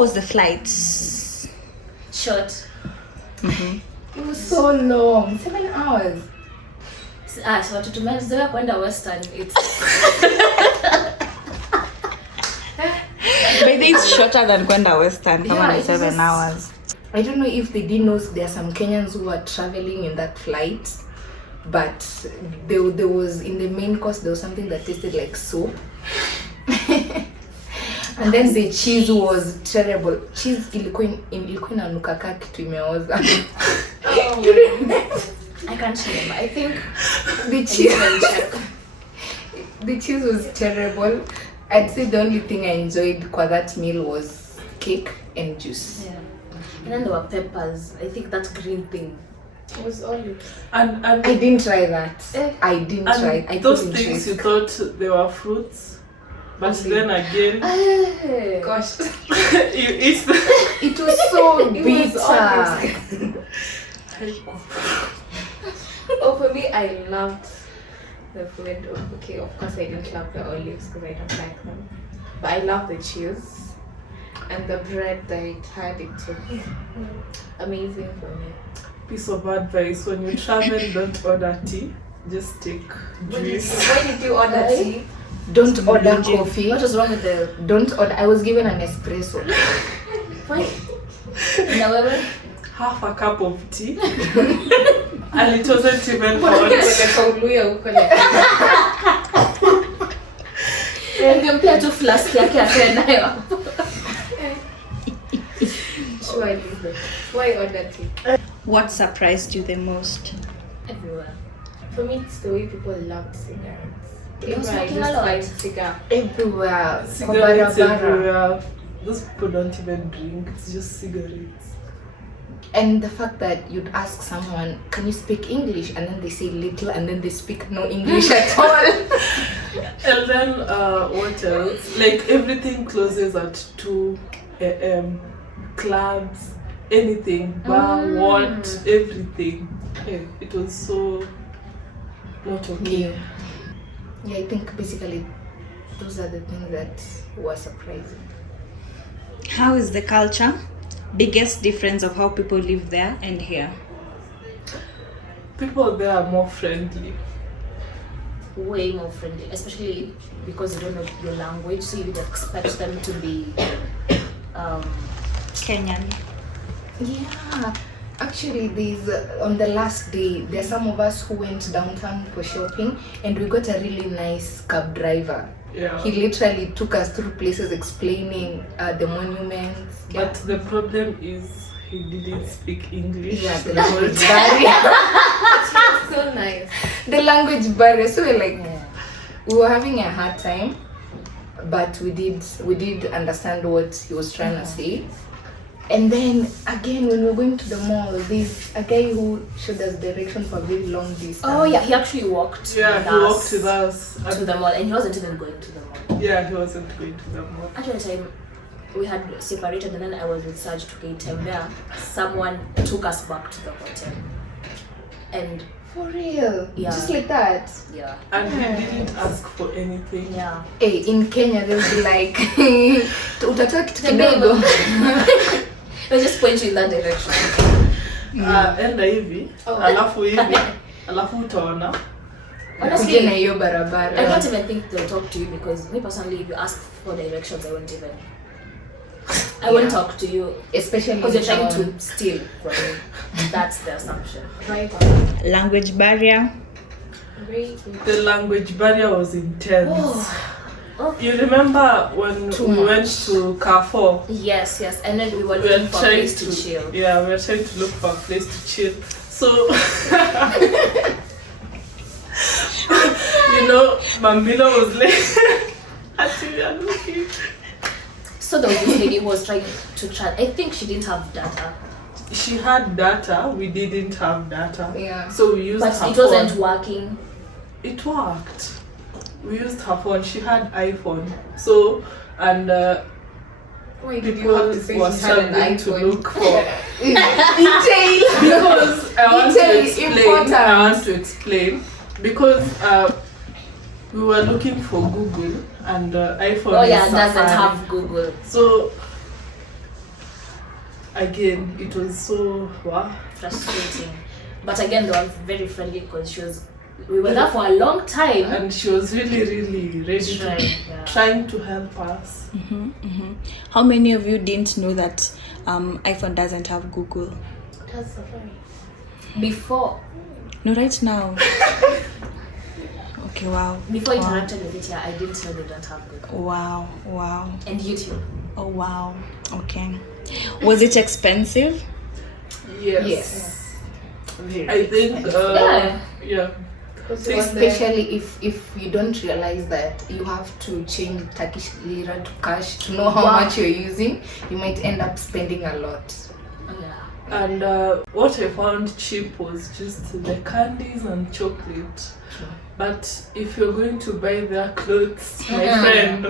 How was the flight? Short. It was so long, 7 hours. So to tumezoea kwenda Western, it's But it's shorter than kwenda Western, Yeah, yeah, it 7 was- hours. I don't know if they didn't know there are some Kenyans who were traveling in that flight, but there was, in the main course, there was something that tasted like soap. And then the cheese was terrible. Cheese ilikuwa inanuka kama kitu imeoza. You remember? I can't remember. I think the cheese was terrible. I'd say the only thing I enjoyed for that meal was cake and juice. yeah. And then there were peppers. I think that green thing. It was olives. And I didn't try that. I didn't try. I those couldn't things you risk. thought they were fruits, but Okay. then again, Gosh, you eat them. it was so It was bitter. Oh, for me, I loved the food. Okay, of course, I didn't love the olives because I don't like them. But I love the cheese and the bread that it had. It was amazing for me. Piece of advice: when you travel, don't order tea. Just take juice. Why did you order tea? Don't order coffee. What was wrong with the Don't order. I was given an espresso. why? However, Half a cup of tea, and it wasn't even hot. ungempea tu flask yake akae nayo hapo. Why order tea? What surprised you the most? Everywhere. For me, it's the way people loved cigarettes. They were I smoking just a lot. find cigar. Everywhere. Cigarettes Kwa barabara. everywhere. Those people don't even drink. It's just cigarettes. And the fact that you'd ask someone, can you speak English? And then they say little, and then they speak no English at all. And then what else? Like everything closes at 2 a.m. Clubs, anything, bar, what, everything. Yeah, it was so not okay. Yeah, I think basically those are the things that were surprising. How is the culture? Biggest difference of how people live there and here? People there are more friendly. Way more friendly, especially because you don't know your language, so you would expect them to be Kenyan. Yeah, actually, there's on the last day, there's some of us who went downtown for shopping, and we got a really nice cab driver. Yeah. He literally took us through places explaining the monuments. But the problem is he didn't speak English. Yeah, the language barrier. So nice. The language barrier. So we're like, we were having a hard time, but we did understand what he was trying to say. And then again, when we were going to the mall, there's a guy who showed us direction for a very long distance. Oh yeah, he actually walked. Yeah, with he walked us with us. to the mall, and he wasn't even going to the mall. Yeah, he wasn't going to the mall. Actually, the time we had separated, and then I was with Sarge to get him there. Someone took us back to the hotel, and For real? Yeah. Just like that? yeah, And he didn't ask for anything. yeah. Hey, in Kenya, they'll be like, utatoa kitu The babe. kidogo. They just point you in that direction. Enda hivi, alafu hivi, alafu utaona. Kuja na Honestly, hiyo I barabara. don't even think they'll talk to you, because me personally, if you ask for directions, I won't even. I won't talk to you, Especially because you're trying town. to steal from me. That's the assumption. Right. Language barrier? Very The language barrier was intense. Oh. You remember when Too we much. went to Carrefour? Yes, and then we were We were looking for a trying place to chill. Yeah, we were trying to look for a place to chill. So, you know, Mambila was like, until we are looking. So there was this lady who was trying to try. I think she didn't have data, She had data, we didn't have data. Yeah. So we used but her it wasn't phone. working. It worked. We used her phone. She had iPhone. So, and Why did you have to people say were she had an struggling to iPhone? look for. Detail! Because I want to Detail explain. important. I want to explain because we were looking for Google and iPhone. Oh yeah, is doesn't Safari. have Google. So again, it was so wow. Frustrating. But again, they were very friendly because we were there for a long time. And she was really ready trying to help us. How many of you didn't know that iPhone doesn't have Google? That's Safari. Before No, right now. Okay, wow. Before interacting with it, yeah, I didn't know they don't have Google. Wow. And YouTube. Oh, wow. Okay. Was it expensive? Yes. Very I think expensive. yeah. Especially if you don't realize that you have to change Turkish lira to cash to know how much you're using, you might end up spending a lot. Yeah. And what I found cheap was just the candies and chocolate. But if you're going to buy their clothes, my friend,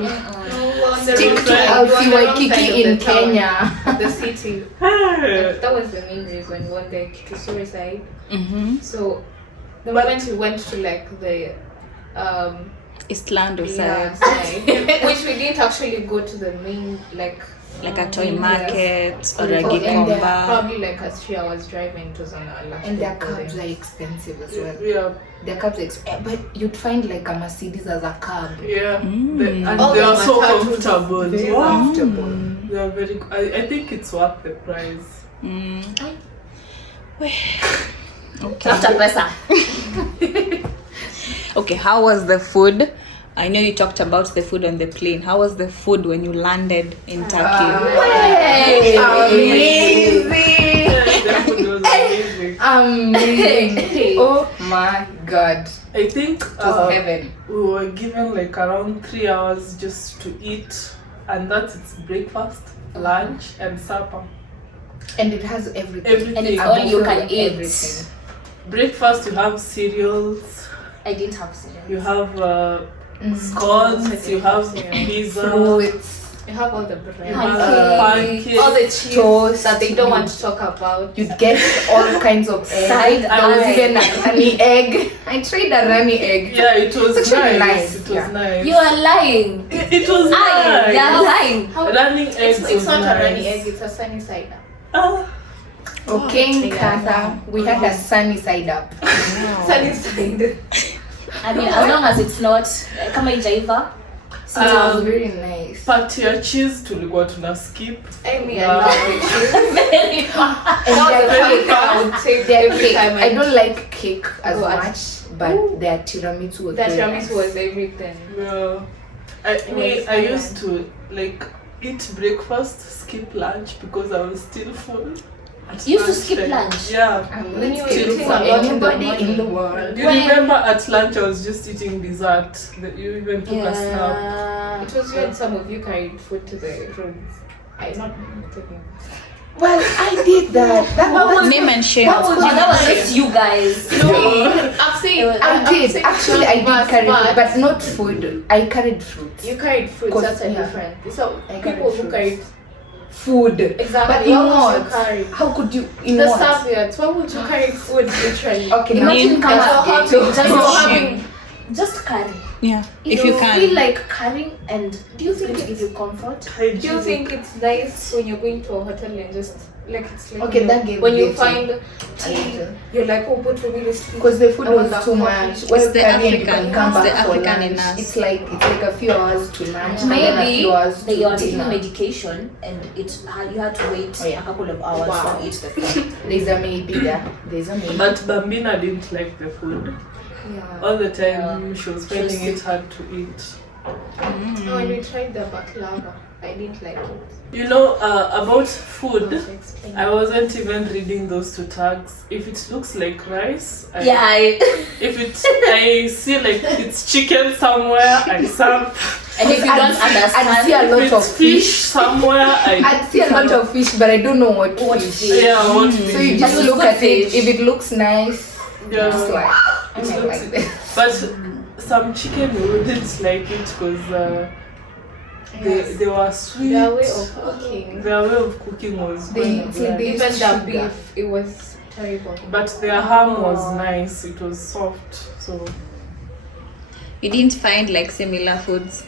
Stick to LC Waikiki in Kenya. The city. That was the main reason we went there to suicide. So the moment we went to like the Islando yeah, side. side, which we didn't actually go to the main like Like a toy market or a and gikomba. probably like a 3 hours drive, and it was on a last And their day cabs building. are expensive as well. yeah, Their cabs are but you'd find like a Mercedes as a cab. yeah, and All they the are so matatus, comfortable. Very Yeah. comfortable. They are very. I think it's worth the price. Okay. After pesa. Okay, how was the food? I know you talked about the food on the plane. How was the food when you landed in Turkey? Amazing! Their food was amazing. Amazing! Oh my god. I think It was heaven. we were given like around 3 hours just to eat, and that's its breakfast, lunch, and supper. And it has everything. Everything. And it's all you can Absolutely eat. everything. Breakfast, you have cereals, I didn't have cereal. you have scones, you have pizza, Fruits. You have all the bread, you have Pancakes. pancakes. all the cheese Toast. that they don't want to talk about. You'd get all kinds of Side eggs. There was eye. even a runny egg. I tried a runny egg. Yeah, it was It's actually nice. nice, It was yeah. nice. You are lying. It was Aye, they are nice. lying. Running eggs It's was not nice. a runny egg, it's a sunny side up. Ah, Okay, in Yeah. Kata, we had a sunny side up. Sunny side. I mean, as long as it's not kama ijaiva. It was very nice. part ya cheese tulikuwa tuna skip. I mean, I Yeah. love the cheese. Very fun. And their That was the cake, first I would take their every cake. time I don't like cake as Go at- much, but their tiramisu was That very tiramisu nice. was everything. Yeah. I used to like eat breakfast, skip lunch because I was still full. at You used to skip lunchtime. lunch? Yeah. When you were Still eating for a lot in the anybody in morning. the world. Do you remember at lunch I was just eating dessert? That you even took a snap. Yeah. It was weird some of you carried food to the rooms. I'm not talking. Well, I did that. That Name and shame. that was Oh, that was just you guys. I'm saying I did. Actually, I did carry food, but not food. I carried fruits. you carried fruits. 'Cause, That's a yeah. different. So I people carried who fruits. carried Food. exactly. But in what would you what? carry? How could you? In The what? serviettes. Why would you carry food literally? Okay, Name imagine and kama shame. just Just shame. Just carry. Yeah, if you you feel can. like carrying, and do you think it gives you comfort? Do you think it's nice when you're going to a hotel and just like it's like Okay, that gave when you me find too. tea, you're like, oh, but for me this tea. Because the food I want was that too coffee. much. Well, the carrying, you African- can come it's the back for African in lunch. us. It's like a few hours to lunch, and then a Maybe few hours they to are taking dinner. medication, and you had to wait Oh, yeah. a couple of hours Wow. to eat the food. There's a maybe there. There's a maybe. But Bambina didn't like the food. Yeah. All the time she was finding it hard to eat. Oh, and we tried the baklava. I didn't like it. You know, about food, So explain. I wasn't even reading those two tags. If it looks like rice, if I see like it's chicken somewhere, I serve. And if you don't I'd see a understand, lot If of it's fish fish. somewhere, I'd see a lot of fish, but I don't know what fish. Yeah, what So you But just it's look good at it. fish. If it looks nice, Yeah. it's like I It might looks- like this. But some chicken you wouldn't like it because they were sweet. Their way of cooking. Their way of cooking was They- kind of it's like bland. they- Even the sugar. beef, it was terrible. But their ham was nice. It was soft. So You didn't find like similar foods.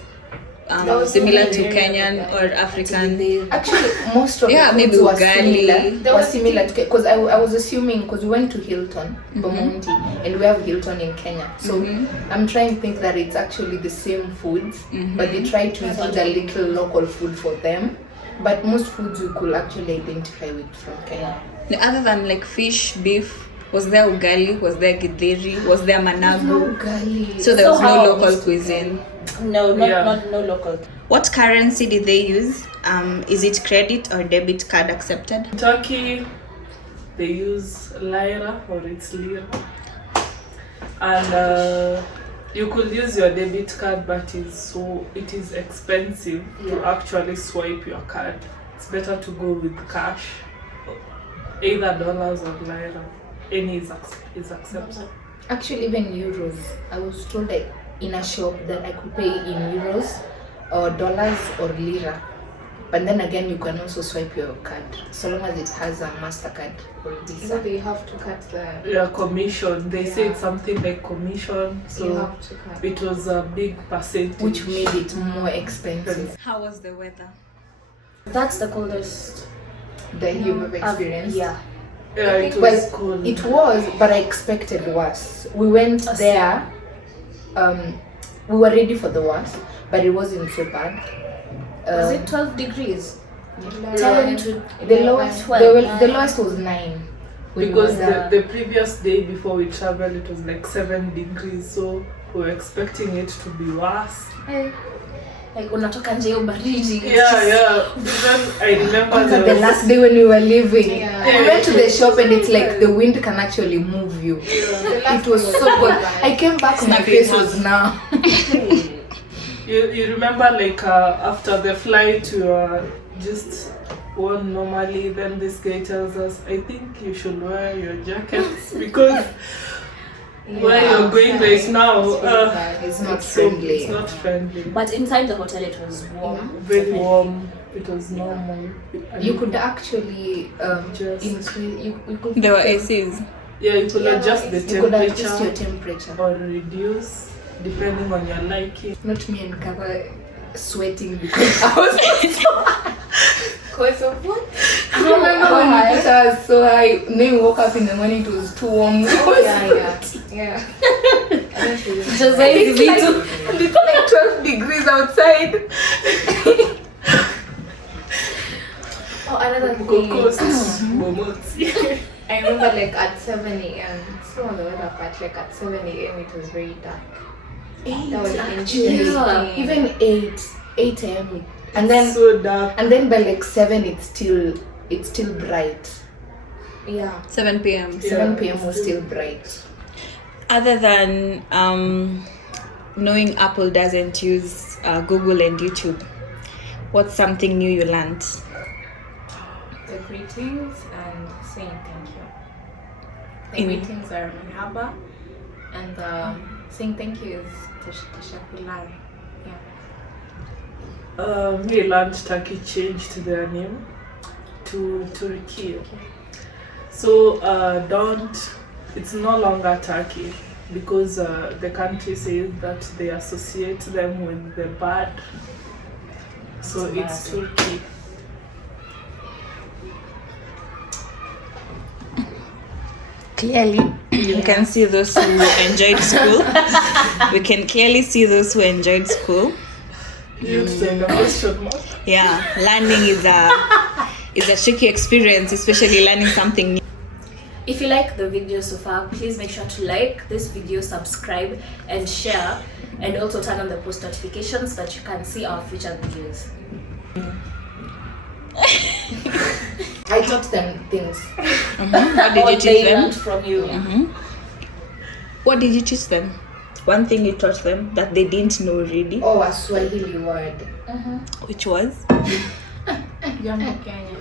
similar to Kenyan or African? Actually, most of Yeah, the maybe foods were ugali. similar to because I was assuming because we went to Hilton, Bomonti, and we have Hilton in Kenya. So I'm trying to think that it's actually the same foods, but they try to include a little local food for them. But most foods we could actually identify with from Kenya. Other than like fish, beef, was there ugali? Was there githeri? Was there managu? No ugali. So there was no local cuisine. No, not no local. What currency did they use? Is it credit or debit card accepted? In Turkey, they use lira or it's lira. And you could use your debit card, but it is expensive to actually swipe your card. It's better to go with cash, either dollars or lira. Any is accepted. Actually, even euros. I was told that in a shop that I could pay in euros or dollars or lira. But then again, you can also swipe your card so long as it has a MasterCard or Visa. So they have to cut the Commission. They say it's something like commission. you So have to cut. it was a big percentage. Which made it more expensive How was the weather? That's the coldest than you've experienced. Yeah. Yeah, it was Well, cold. it was, but I expected worse. We went there, we were ready for the worst, but it wasn't so bad. Was it 12 degrees? 10 to the lowest? 12. The lowest was 9. when we Because were there. the previous day before we traveled, it was like 7 degrees. So we were expecting it to be worse. Like unatoka nje baridi. Yeah. Then I remember After there the was- last day when we were leaving, Yeah. we went to the shop and it's like the wind can actually move you. It was so cold. I came back, my Snapping face up. was numb. You remember like after the flight we were just worn normally, then this guy tells us, I think you should wear your jackets because where you're going right now It's not so- friendly. it's not friendly. But inside the hotel it was warm. Very warm. It was normal. You could actually Just- increase. You could. There were ACs. Yeah, you could adjust the You could adjust your temperature temperature. or reduce depending on your liking. Not me and Kava sweating because I was Cause of what? I remember when the temperature was so high. Then we woke up in the morning, it was too warm. Yeah. Just like It's like 12 degrees outside. Oh, another Coast, thing. Bomonti. I remember like at 7 a.m. Still on the weather part, like at 7 a.m. it was very dark. That was interesting. Yeah, even 8 a.m. And then so dark. and then by like 7 it's still bright. Yeah. 7 p.m. 7 p.m. was still bright. Other than knowing Apple doesn't use Google and YouTube, what's something new you learned? The greetings and saying thank you. The In- greetings are mahaba, and saying thank you is tashakular. Yeah. We learned Turkey changed their name to Turkiye. So it's no longer Turkey because the country says that they associate them with the bird. So it's Turkey. Clearly, you can see those who enjoyed school. We can clearly see those who enjoyed school. You take a question mark. Yeah, learning is a tricky experience, especially learning something new. If you like the video so far, please make sure to like this video, subscribe and share, and also turn on the post notifications so that you can see our future videos. I taught them things. What did you What teach they them? learned from you. What did you teach them? One thing you taught them that they didn't know really, Oh, a Swahili word. which was Jambo Kenya.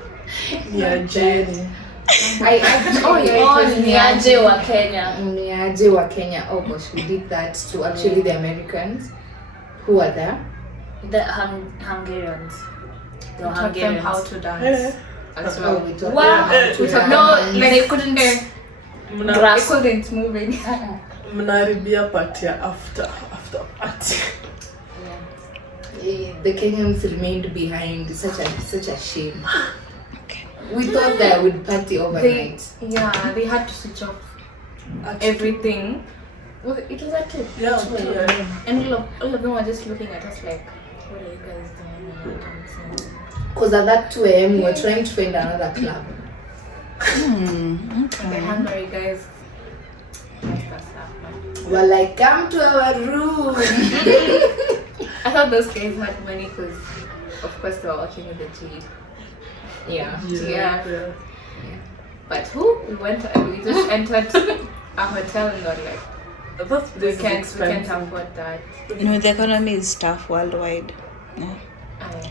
Yeah, Jenny. It was Niaje wa Kenya. Niaje wa Kenya. Oh gosh, we did that to actually the Americans who were there. The Hungarians. The We taught them Hungarians. how to dance. As well, we taught Wow. them how to No, dance. Like they couldn't Mna- They grasp. couldn't move it. Mnaribia party after party. the Kenyans remained behind. Such a shame. Okay. We thought that would party overnight. They had to switch off everything. It was at 2. Yeah, 2 2 a.m. a.m. And all of them were just looking at us like, what are you guys doing? Because at that 2 a.m. we were trying to find another club. The Hungary guys messed us up, man. We're like, come to our room. I thought those guys had money because, of course, they were working with the G. Yeah. But we just entered a hotel and got like, That place we can't is expensive. afford that. No, the economy is tough worldwide. Yeah.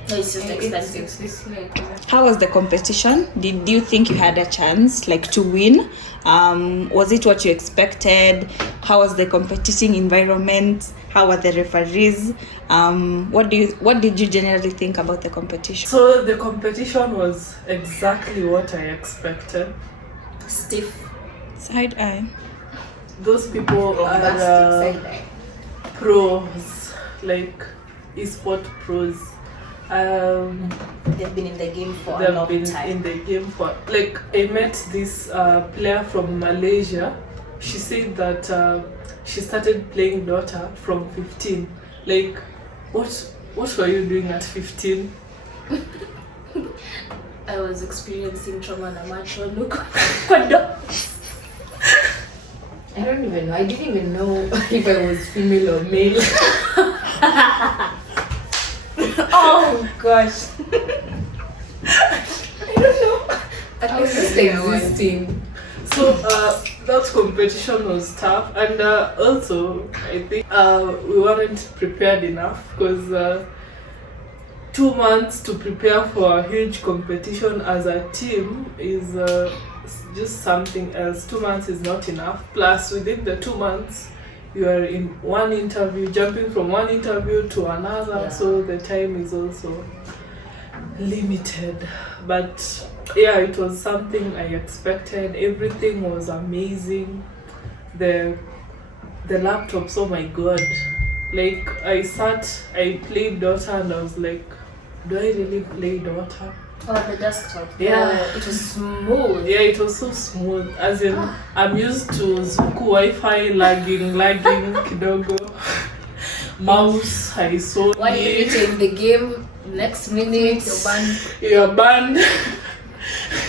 No, it's just expensive. It's this year. How was the competition? Did you think you had a chance, like, to win? Was it what you expected? How was the competing environment? How were the referees? What did you generally think about the competition? So the competition was exactly what I expected. Stiff. Side eye. Those people are Bombastic side. pros, like esport pros. They've been in the game for a They've long been time. in the game for, like, I met this player from Malaysia. She said that she started playing Dota from 15. Like, what were you doing at 15? I was experiencing trauma na macho look. I don't even know. I didn't even know if I was female or male. Oh gosh. I was just existing. So that competition was tough, and also I think we weren't prepared enough, because 2 months to prepare for a huge competition as a team is just something else. 2 months is not enough. Plus, within the 2 months, you are in one interview, jumping from one interview to another, so the time is also limited. But yeah, it was something I expected. Everything was amazing. The laptops, oh my god. Like, I played Dota and I was like, do I really play Dota? Oh, the desktop. Yeah. It was smooth. Yeah, it was so smooth. As in, I'm used to Zuku Wi-Fi lagging kidogo. Mouse, I saw 1 minute in the game, next minute you're banned.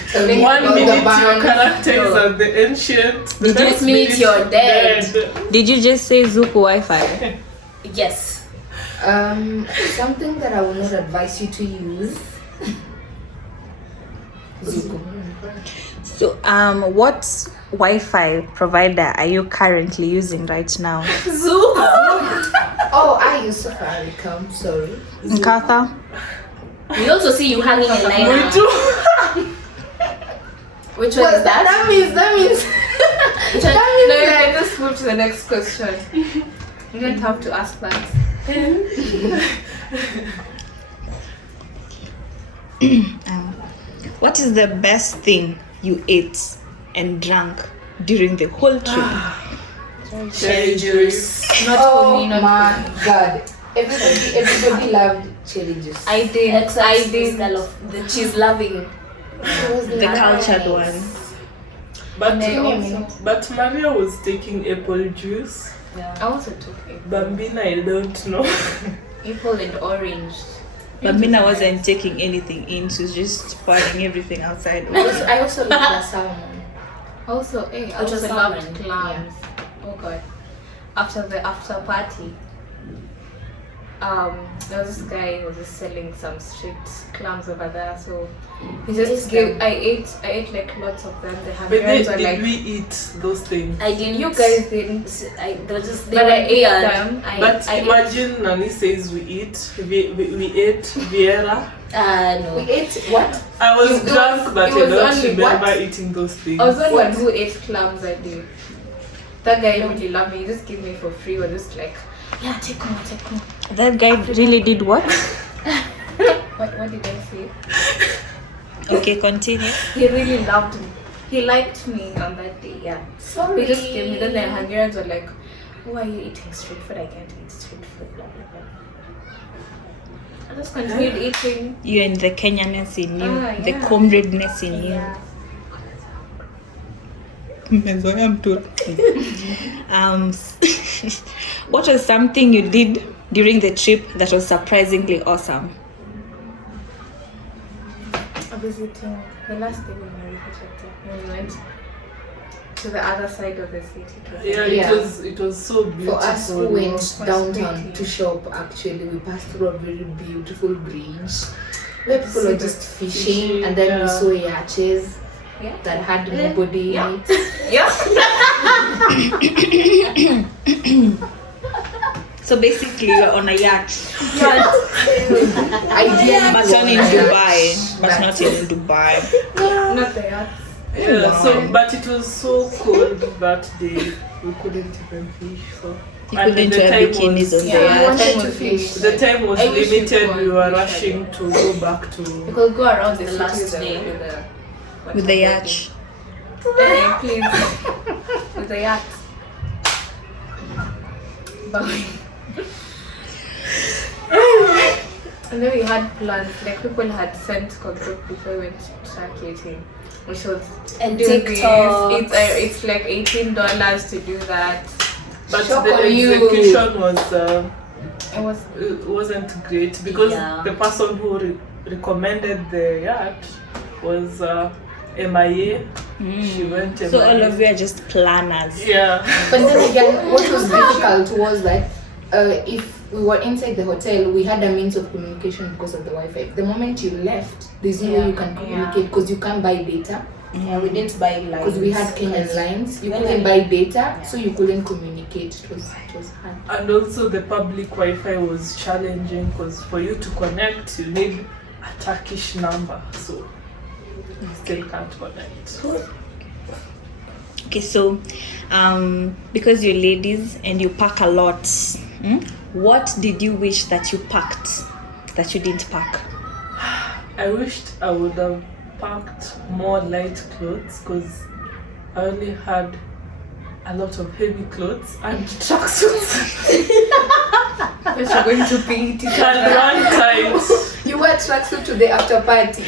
Think 1 about the minute your band. character is at the ancient. The The next minute you're dead. Did you just say Zuku Wi-Fi? Yes. Something that I will not advise you to use. Zuko. So, what Wi-Fi provider are you currently using right now? Zoom. Oh, I use Safaricom. Sorry. Nkatha? We also see you hanging in line. Me too. Which one is that? That means. Which one? No, you can just move to the next question. You don't have to ask that. What is the best thing you ate and drank during the whole trip? Cherry juice. Not Oh for me, not my god. Everybody loved cherry juice. I did. I did. The cheese loving. The cultured one. But Maria was taking apple juice. I also took it. Bambina, I don't know. Apple and orange. Bambina wasn't taking anything in, she was just pouring everything outside. I also love the salmon. Also, I Which also was loved salmon, clams. Oh god. After the after party, there was this guy who was just selling some street clams over there. So he just gave. I ate like lots of them. The But Hungarians were did like, we eat those things? I didn't. you guys didn't. They were just. But I ate them. But I ate. imagine Nani says we eat. We ate Viera. No. We ate what? I was It was- drunk, but it I was don't only remember what? eating those things. I was the one who ate clams that day. That guy really loved me. He just gave me for free. Or just like, yeah, take one. That guy really did what? What did I say? Okay, continue. He really loved me. He liked me on that day, yeah. Sorry. He just gave me. Then the Hungarians were like, why are you eating street food? I can't eat street food, blah, blah, blah. I just continued eating. You and the Kenyanness in you, the Yeah. comradeness in you. Yeah. Mmezoea mtu. What was something you did during the trip that was surprisingly awesome? Visiting the last day we were visiting, we went to the other side of the city. Yeah, Yeah. it was so beautiful. For us who went Was downtown pretty. to shop, actually, we passed through a very beautiful bridge where people were just fishing, and then we saw yachts Yeah. that had nobody in it. So basically, you're on a yacht, Ideally, but we not were in on a yacht, Dubai. But not in Dubai. Not the yacht. Yeah, so but it was so cold that day. We couldn't even fish. So You and couldn't the wear time bikinis was- on Yeah, the we yacht. wanted to fish. The time was I wish we limited. could We were fish rushing again. to go back to. We could go around the The city last with the- day. With the yacht. Hey, please. With the yacht. But and then we had plans, like people had sent contract before we went to Turkey, which was And do TikToks. this. It's like $18 to do that. But Shop the on you. execution was It wasn't great because Yeah. the person who recommended the yacht was MIA. She went MIA. So all of you are just planners. Yeah. But then again, what was difficult was that if we were inside the hotel, we had a means of communication because of the Wi-Fi. The moment you left, there's no way you can communicate because you can't buy data. Yeah, we didn't buy lines. Because we had Kenyan lines, you when couldn't I- buy data, so you couldn't communicate. It was hard. And also the public Wi-Fi was challenging because for you to connect, you need a Turkish number. So you still can't connect. Okay, so because you're ladies and you pack a lot, what did you wish that you packed that you didn't pack? I wished I would have packed more light clothes because I only had a lot of heavy clothes and tracksuits Because you're going to paint it. and one tight. You wear tracksuit to the after party.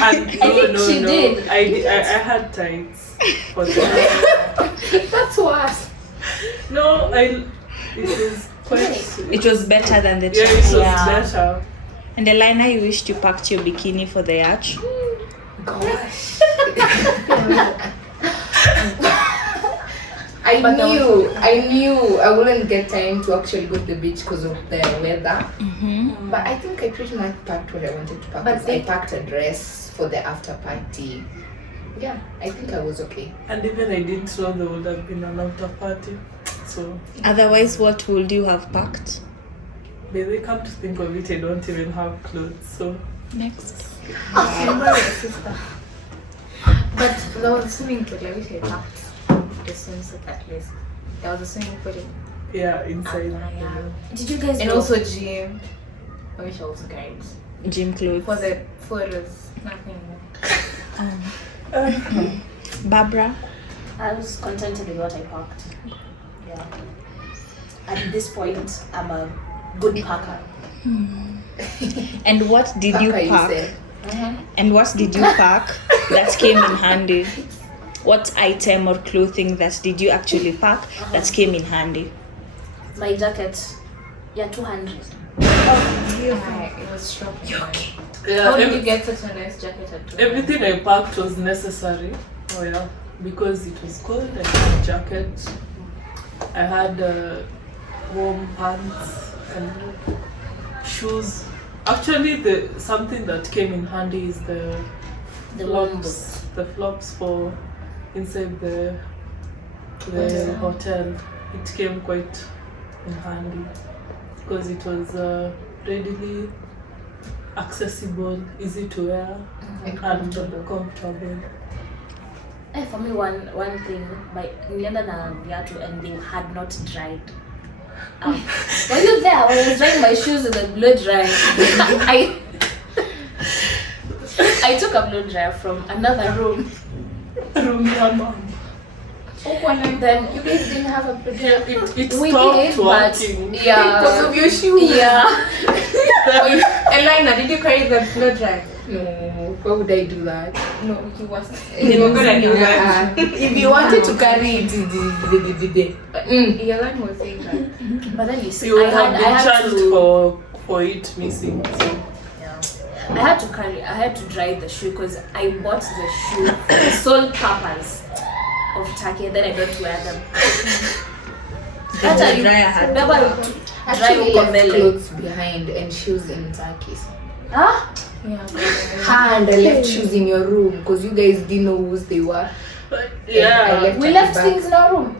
And think she did. I had tights for that. That's worse. No, it was quite. It was better than the Yeah, it was track. better. And Elena, you wished you packed your bikini for the yacht. Gosh. But that was I knew I wouldn't get time to actually go to the beach because of the weather. But I think I pretty much packed what I wanted to pack. But 'cause they- I packed a dress for the after party. Yeah, I think I was okay. And even I didn't know there would have been an after party. So, Otherwise, what would you have packed? they come to think of it, I don't even have clothes. So, Next. Remember your sister. But there was a swimming pool. I wish I packed the swimsuit at least. There was a swimming pool. yeah, inside. Yeah. Did you guys And go? also gym. I wish I also carried. Gym clothes. For the photos, nothing more. Barbara. I was contented with what I packed. Yeah. At this point, I'm a good packer. And what did you Packer, you pack? said. And what did you pack that came in handy? What item or clothing that did you actually pack that came in handy? My jacket, yeah, 200. It was shocking. Yeah, How did you get such a nice jacket at 200? everything I packed was necessary. Oh yeah, because it was cold. I had a jacket. I had warm pants and shoes. Actually, something that came in handy is the warm flops. The flops for inside the hotel. It came quite in handy because it was readily accessible, easy to wear, and comfortable. For me, one thing, nilienda na viatu and they had not dried. Were you there? When I was drying my shoes with a blow dryer, I took a blow dryer from another room. Room your mom. Then You guys didn't have a project. It we stopped did, but working. yeah, Because of your shoes. yeah. Elena, did you carry the blow dry? No, why would I do that? No, he was. You were gonna do that. If you wanted to carry it, Your line was saying that. But then you see, You would I have been had charged to. for it missing. So Yeah. I had to dry the shoe because I bought the shoe for the sole purpose of Turkey, then I don't wear them. The dryer had to- Dry actually uko left mbele. clothes behind and shoes in Turkey. Ah? Yeah. And I left shoes in your room because you guys didn't know whose they were. yeah. I left We at left the back. things in our room.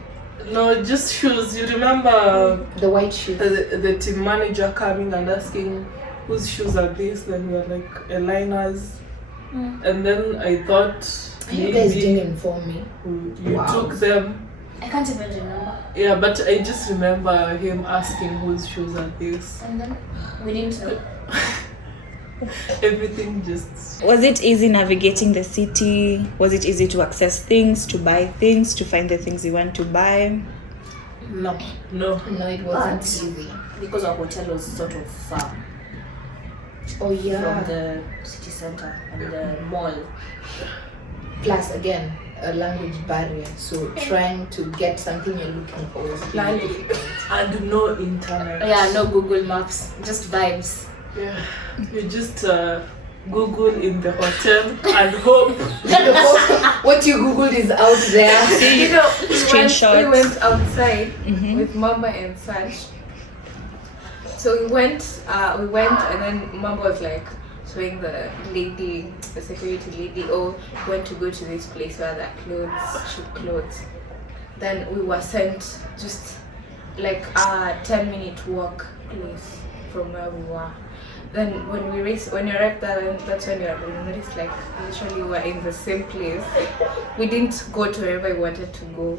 No, just shoes. You remember The white shoes. the team manager coming and asking whose shoes are these? Then we were like Elena's. And then I thought You guys maybe didn't inform me. you Wow. took them. I can't even remember. Yeah, but I just remember him asking whose shoes are these. And then we didn't know. Everything just. Was it easy navigating the city? Was it easy to access things, to buy things, to find the things you want to buy? No. No. No, it wasn't But- easy. Because our hotel was sort of far Oh yeah. from the city center and the mall. Plus again, a language barrier. So trying to get something you're looking for was really difficult. And no internet. Yeah, no Google Maps, just vibes. Yeah. You just Google in the hotel and hope. What you googled is out there. You know, Screenshots. we went outside Mhm. with Mama and Sash. So we went, and then Mama was like showing the lady, the security lady, oh, we want to go to this place where the clothes, cheap clothes. Then we were sent just like a 10-minute walk place from where we were. Then when you arrived there, then that's when you noticed like literally we're in the same place. We didn't go to wherever we wanted to go.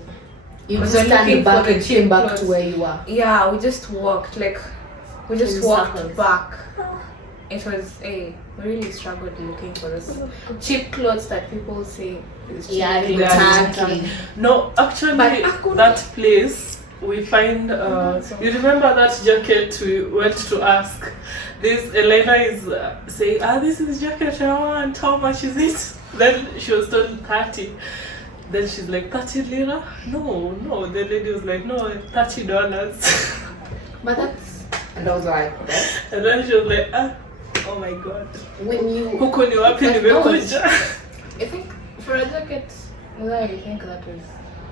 You Was just looking turned for back the and cheap came back clothes. to where you were. Yeah, we just walked we just In walked circles. back. It was we really struggled looking for this cheap clothes that people say is cheap. Yeah, In Yeah. Turkey. No, actually, But- that place we find. You remember that jacket we went to ask? This Elena is saying, this is the jacket I want. How much is it? Then she was told 30. Then she's like, 30 lira? No. The lady was like, no, $30. But that's And I was like, And then she was like, oh my god. when you Huko ni wapi nimekuja? I think for a jacket, I think that was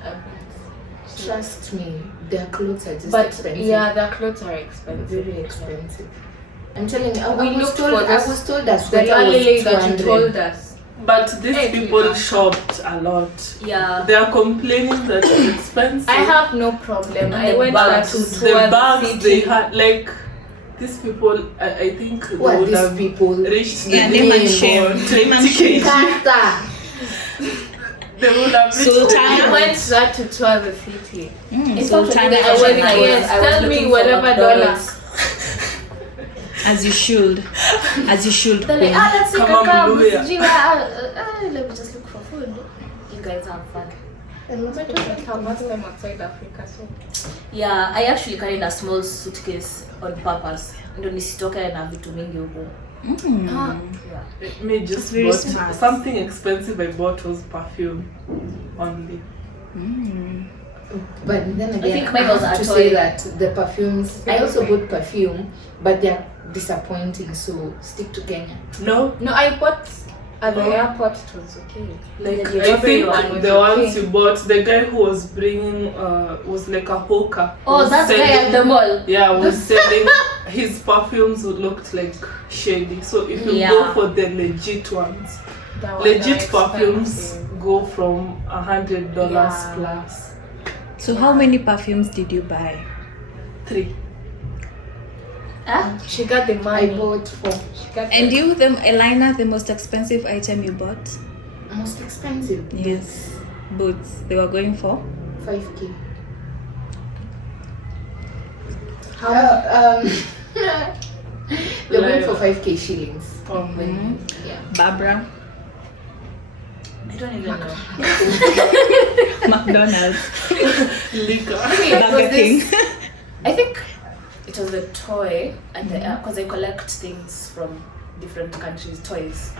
a bit. trust me, their clothes are just But expensive. yeah, their clothes are expensive. Very expensive. I'm telling you, We I was looked told, for this- I was told that The sweater lovely was lady that you 200. told us. But these Hey, people yeah. shopped a lot. Yeah. They are complaining that it's expensive. I have no problem. I the went bags, back to the towards bags city. they had, like these people. I think they Who are would these have people? reached the Yeah, name and minimum shame. of Name and 20 shame. kg. Kata. They would have reached Sultana. I the went that to tour the city. Sultana, I I was was yes, tell me looking for whatever McDonald's. dollar. as you should. As you should. They're like, Queen. let's take Come a cab. on, Blueya. Let me just look for food. You guys have fun. And we went to our first time outside Africa, so Yeah, I actually carried a small suitcase on purpose. Ndo nisitoke na vitu mingi huko. Yeah. Me just very bought smart. something expensive. I bought was perfume only. But then again, think I mine was have to a say toy. that the perfumes, I also bought perfume, but they're disappointing, so stick to Kenya. No, I bought at the airport. It was okay. like The I think one was the ones okay. you bought, the guy who was bringing was like a hawker. Oh, Was that guy selling- at the mall. Yeah, was selling his perfumes would looked like shady. So if you Yeah. go for the legit ones, That one legit are perfumes expensive. go from $100 Yeah. plus. So how many perfumes did you buy? 3. She got the I money. bought for She got And you, Elena, the most expensive item you bought? most expensive. Yes. Boots. They were going for? 5K. How They're going Like- for 5K shillings. Mm-hmm. Yeah. Barbara. I don't even know. McDonald's. Liquor. Burger was King. this, I think it was a toy at the because I collect things from different countries, toys.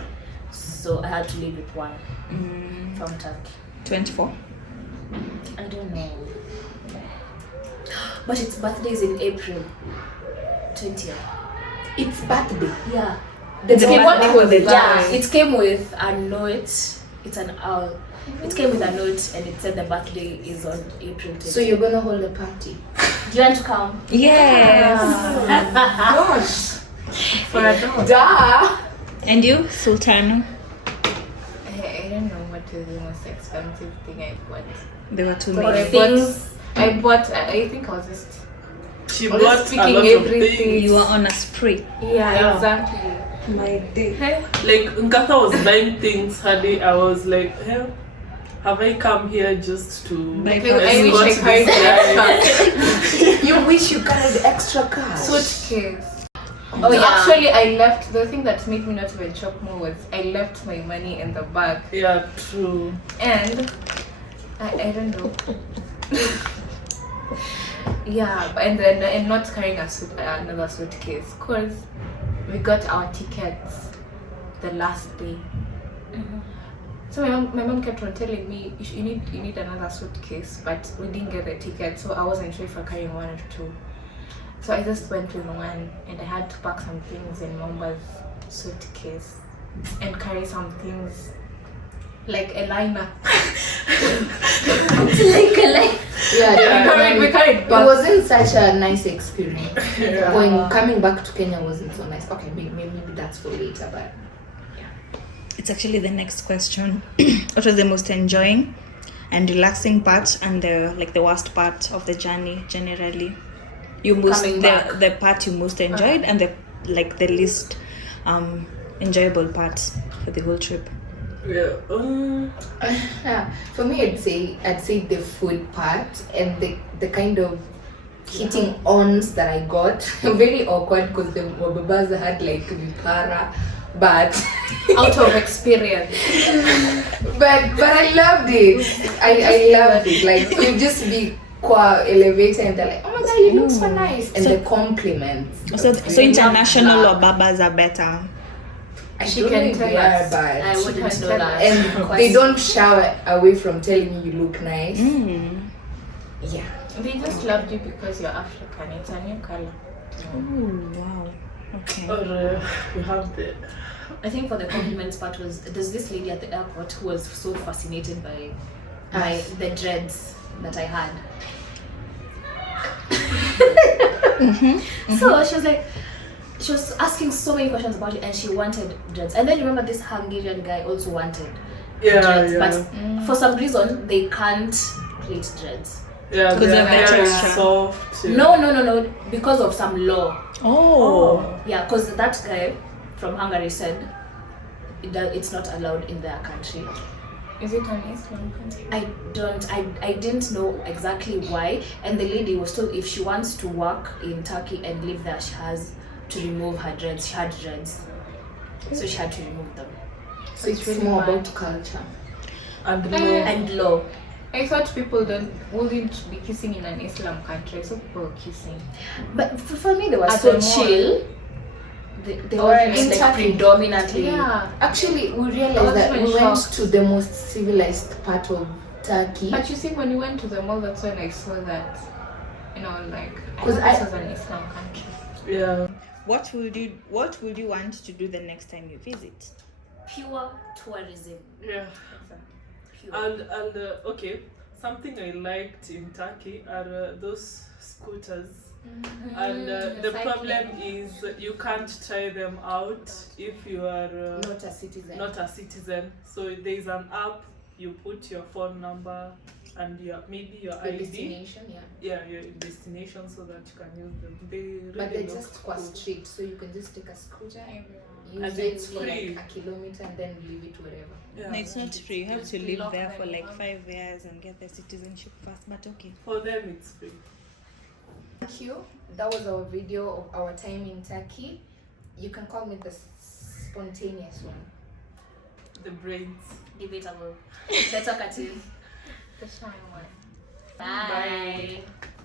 So I had to leave with one from Turkey. 24. I don't know. But its birthday is in April 20th. It's birthday. Yeah. The The came birthday for the Yeah, birthday. it came with a note. It's an owl. It came with a note and it said the birthday is on April 20th. So you're gonna hold a party? do you want to come? Yes. Gosh. For a dog. Duh. And you, Sultano? I don't know what is the most expensive thing I bought. There were too But many. I think I was just She I was bought a speaking lot of everything. things. You were on a spree. yeah, exactly. My day. Like Nkatha was buying things, Hadi. I was like, hey, have I come here just to Buy I wish I escort carried this the guy? You wish you carried extra cash. suitcase. Oh yeah. Actually, I left. The thing that made me not even shop more was I left my money in the bag, Yeah, true. and I don't know. Yeah, but and then and not carrying another suitcase because we got our tickets the last day. So my mom kept on telling me you need another suitcase, but we didn't get the ticket, so I wasn't sure if we're carrying one or two. So I just went with one, and I had to pack some things in Mamba's suitcase and carry some things like a liner. Yeah, we carried it back. wasn't such a nice experience. Yeah. Coming back to Kenya wasn't so nice. Okay, maybe that's for later, but It's actually the next question. What was the most enjoying and relaxing part and the worst part of the journey generally? You most Coming back. the part you most enjoyed and the least enjoyable part for the whole trip. Yeah. yeah, for me, I'd say the food part and the kind of hitting ons that I got. Very awkward because the babas had like vipara, but Out of experience. but I loved it. I loved it. Like you just be qua elevator and they're like, oh my god, you look so nice, and the compliments. So international or babas are better. She don't can know if tell they are, us, but I wouldn't can know tell that. and they don't shy away from telling you you look nice. Yeah. They just loved you because you're African. It's a new color. Oh wow. Okay. Or you have the I think for the compliments part was there's this lady at the airport who was so fascinated by the dreads that I had. So she was asking so many questions about it and she wanted dreads. And then remember this Hungarian guy also wanted dreads. yeah. But for some reason they can't plait dreads. Yeah, Because their of the hair is texture. soft. Yeah. No, because of some law. Oh. Yeah, because that guy from Hungary said it's not allowed in their country. Is it an Islam country? I didn't know exactly why, and the lady was told if she wants to work in Turkey and live there, she has to remove her dreads. She had dreads, so she had to remove them. So it's really more bad. about culture. And And law. I thought people wouldn't be kissing in an Islam country. So people were kissing. But for me, they were At so the mall. chill. They Or were in like Turkey. predominantly. Yeah. Actually, we I realized was that even we went shocked. to the most civilized part of Turkey. But you see, when we went to the mall, that's when I saw that. Like, Because this was an Islam country. yeah. What would you want to do the next time you visit? Pure tourism. Yeah. Pure. And okay, something I liked in Turkey are those scooters. And the cycling. problem is you can't try them out if you are Not a citizen. not a citizen. So there's an app, you put your phone number and maybe your the ID. destination, yeah. Yeah, your destination so that you can use them. They really But they're look just quite cool. strict, so you can just take a scooter, use And it it's for free. like a kilometer and then leave it wherever. Yeah. No, it's not free. You have to live lock there them for like out. 5 years and get the citizenship first. But okay. For them it's free. Thank you. That was our video of our time in Turkey. You can call me the spontaneous one. The brains. Debatable. The talkative. The shine one. Bye.